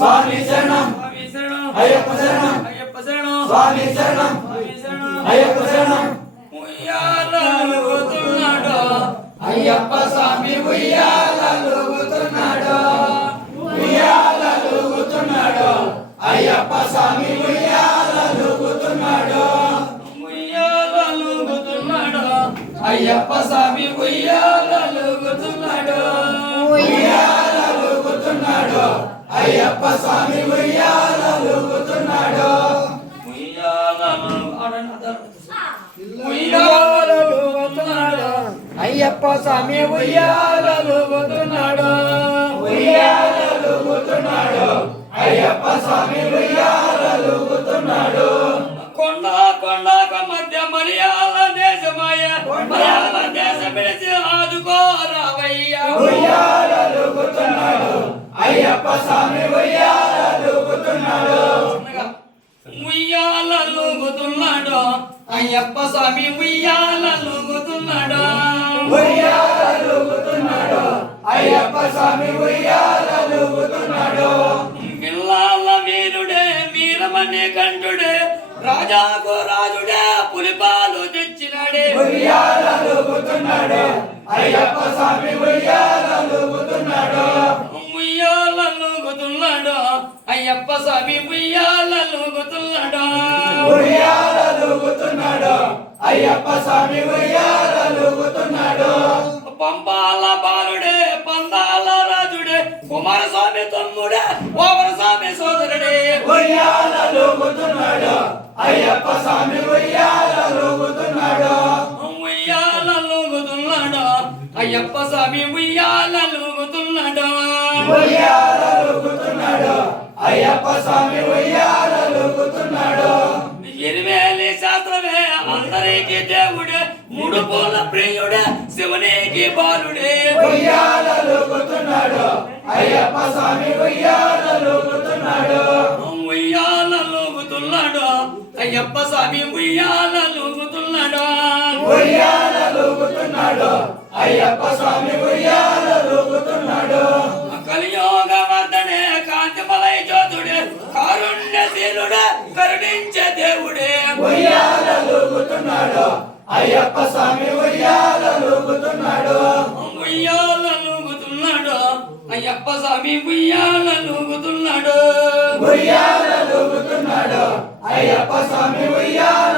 స్వామి శరణం అయ్యప్ప శరణం స్వామి శరణం అయ్యప్ప శరణం ఉయ్యాలూగుతున్నాడు అయ్యప్ప స్వామి ఉయ్యాలూగుతున్నాడు ఉయ్యాలూగుతున్నాడు అయ్యప్ప స్వామి ఉయ్యాలూగుతున్నాడు ఉయ్యాలూగుతున్నాడు అయ్యప్ప స్వామి ఉయ్యాలూగుతున్నాడు ఉయ్యాలూగుతున్నాడు అయ్యప్ప స్వామి ఉయ్యాలూగుతున్నాడు ఉయ్యాలూగుతున్నాడు అయ్యప్ప స్వామి ఉయ్యాలూగుతున్నాడు ఉయ్యాలూగుతున్నాడు అయ్యప్ప స్వామి ఉయ్యాలూగుతున్నాడు కొండ కొండక మధ్య మలయాళ దేశమయ్య మలయాళ దేశం పిలిచి ఆదుకోరావయ్యా ఉయ్యాలూగుతున్నాడు అయ్యప్ప స్వామి ఉయ్యాలూగుతున్నాడు ఉయ్యాలూగుతున్నాడు అయ్యప్ప స్వామి ఉయ్యాలూగుతున్నాడు ఉయ్యాలూగుతున్నాడు అయ్యప్ప స్వామి ఉయ్యాలూగుతున్నాడు పిల్లాల వీరుడే వీరమణి కంఠుడే రాజాకు రాజుడే పులిపాలు తెచ్చినాడే ఉయ్యాలూగుతున్నాడు అయ్యప్ప స్వామి ఉయ్యాలూగుతున్నాడు ఉయ్యాలూగుతున్నాడు అయ్యప్ప స్వామి ఉయ్యాలూగుతున్నాడు ఉయ్యాలూగుతున్నాడు అయ్యప్ప స్వామి ఉయ్యాలూగుతున్నాడు పంపాల బాలుడే పందాల రాజుడే కుమారస్వామి తమ్ముడే ఓవరస్వామి సోదరుడే ఉయ్యాలూగుతున్నాడు అయ్యప్ప స్వామి ఉయ్యాలూగుతున్నాడు ఉయ్యాలూగుతున్నాడు అయ్యప్ప స్వామి ఉయ్యాలూగుతున్నాడు ఉయ్యాలూగుతున్నాడు అయ్యప్ప స్వామి ఉయ్యాలూగుతున్నాడు ఎనివేలి శాస్త్రమే అందరికి దేవుడే మూడు పూల ప్రియుడే శివునికి బాలుడే ఉయ్యాలూగుతున్నాడు అయ్యప్ప స్వామి ఉయ్యాలూగుతున్నాడు ఉయ్యాలూగుతున్నాడు అయ్యప్ప స్వామి ఉయ్యాలూగుతున్నాడు ఉయ్యాలూగుతున్నాడు అయ్యప్ప స్వామి ఉయ్యాలూగుతున్నాడు కలియోగ వర్ధనే కాంతిమలై జ్యోతుడే కారుణ్యశీలుడే కరుణించే దేవుడే ఉయ్యాలూగుతున్నాడు అయ్యప్ప స్వామి ఉయ్యాలూగుతున్నాడు ఉయ్యాలూగుతున్నాడు అయ్యప్ప స్వామి ఉయ్యాలూగుతున్నాడు ఉయ్యాలూగుతున్నాడు అయ్యప్ప స్వామి ఉయ్యాల